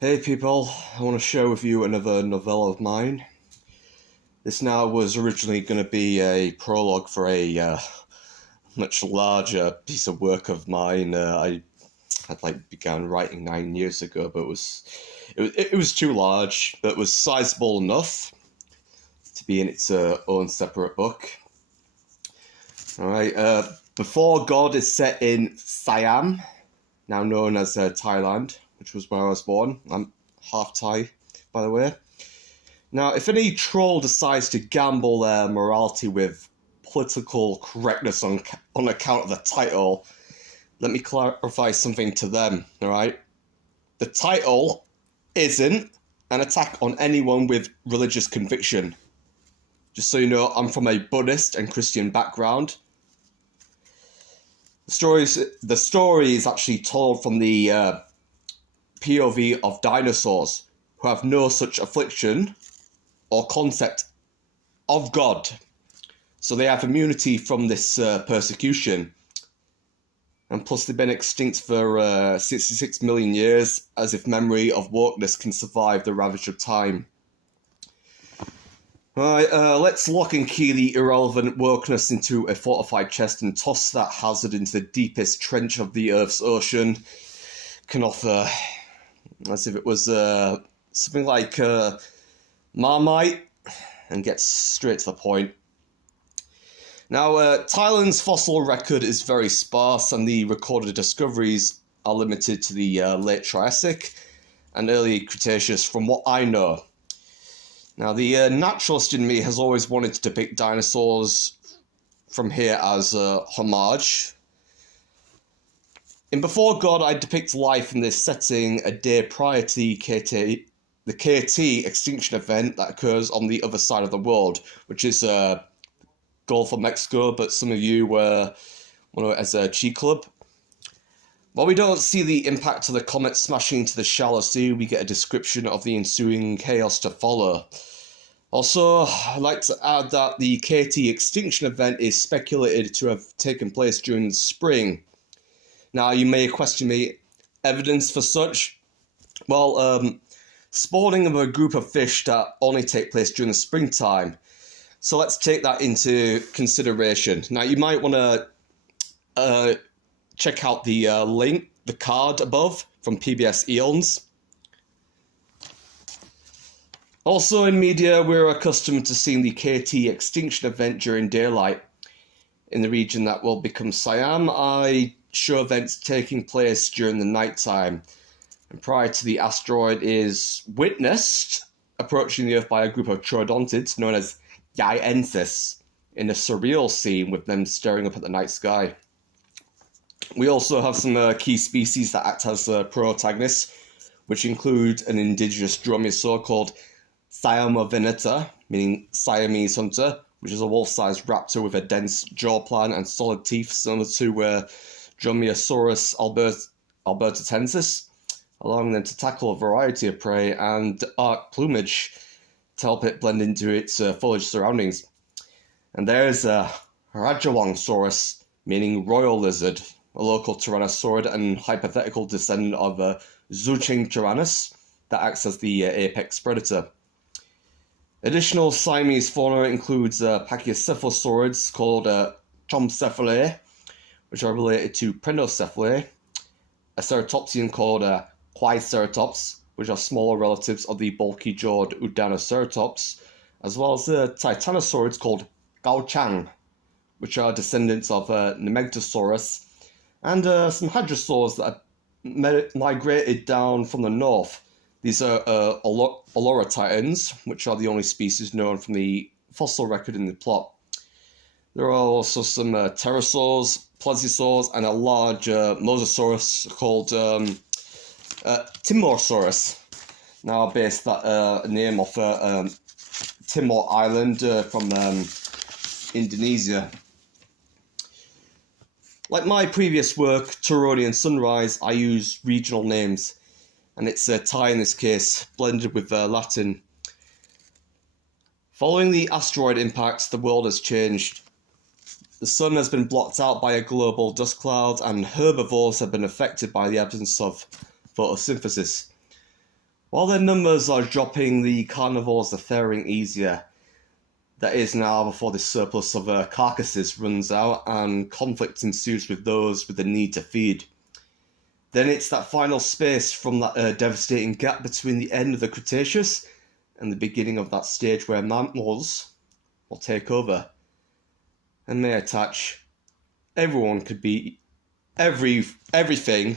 Hey people, I want to share with you another novella of mine. This now was originally going to be a prologue for a much larger piece of work of mine. I had began writing 9 years ago, but it was too large, but was sizable enough to be in its own separate book. All right. Before God is set in Siam, now known as Thailand, which was where I was born. I'm half Thai, by the way. Now, if any troll decides to gamble their morality with political correctness on account of the title, let me clarify something to them, alright? The title isn't an attack on anyone with religious conviction. Just so you know, I'm from a Buddhist and Christian background. The story is actually told from the POV of dinosaurs who have no such affliction or concept of God. So they have immunity from this persecution. And plus they've been extinct for 66 million years, as if memory of wokeness can survive the ravage of time. Alright, let's lock and key the irrelevant wokeness into a fortified chest and toss that hazard into the deepest trench of the Earth's ocean. Can offer, as if it was something like Marmite, and get straight to the point. Now, Thailand's fossil record is very sparse, and the recorded discoveries are limited to the late Triassic and early Cretaceous, from what I know. Now, the naturalist in me has always wanted to depict dinosaurs from here as homage. In Before God, I depict life in this setting a day prior to the KT extinction event that occurs on the other side of the world, which is Gulf of Mexico, but some of you know it as a Chi Club. While we don't see the impact of the comet smashing into the shallow sea, we get a description of the ensuing chaos to follow. Also, I'd like to add that the KT extinction event is speculated to have taken place during the spring. Now, you may question me, evidence for such? Well, spawning of a group of fish that only take place during the springtime. So let's take that into consideration. Now, you might want to check out the link, the card above from PBS Eons. Also in media, we're accustomed to seeing the KT extinction event during daylight. In the region that will become Siam, I show events taking place during the nighttime. And prior to the asteroid is witnessed approaching the Earth by a group of troodontids known as Giensis in a surreal scene with them staring up at the night sky. We also have some key species that act as protagonists, which include an indigenous dromaeosaur called Siamoveneta, meaning Siamese hunter, which is a wolf-sized raptor with a dense jaw plan and solid teeth similar to Dromaeosaurus albertatensis, allowing them to tackle a variety of prey and dark plumage to help it blend into its foliage surroundings. And there's Rajawangsaurus, meaning royal lizard, a local tyrannosaurid and hypothetical descendant of Zuching tyrannus that acts as the apex predator. Additional Siamese fauna includes pachycephalosaurids called Chomcephalae, which are related to Prenocephalae, a ceratopsian called Quaiceratops, which are smaller relatives of the bulky-jawed Udanoceratops, as well as titanosaurids called Gaochang, which are descendants of Nemegtosaurus, and some hadrosaurs that have migrated down from the north. These are Oloratitans, which are the only species known from the fossil record in the plot. There are also some pterosaurs, plesiosaurs, and a large mosasaurus called Timorsaurus. Now based that name off Timor Island from Indonesia. Like my previous work, Turonian Sunrise, I use regional names, and it's Thai in this case, blended with Latin. Following the asteroid impact, the world has changed. The sun has been blocked out by a global dust cloud, and herbivores have been affected by the absence of photosynthesis. While their numbers are dropping, the carnivores are faring easier. That is now before the surplus of carcasses runs out and conflict ensues with those with the need to feed. Then it's that final space from that devastating gap between the end of the Cretaceous and the beginning of that stage where mammals will take over. And may attach, everyone could be everything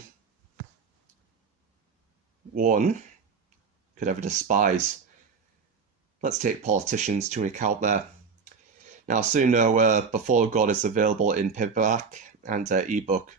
one could ever despise. Let's take politicians to account there. Now, soon know Before God is available in paperback and ebook.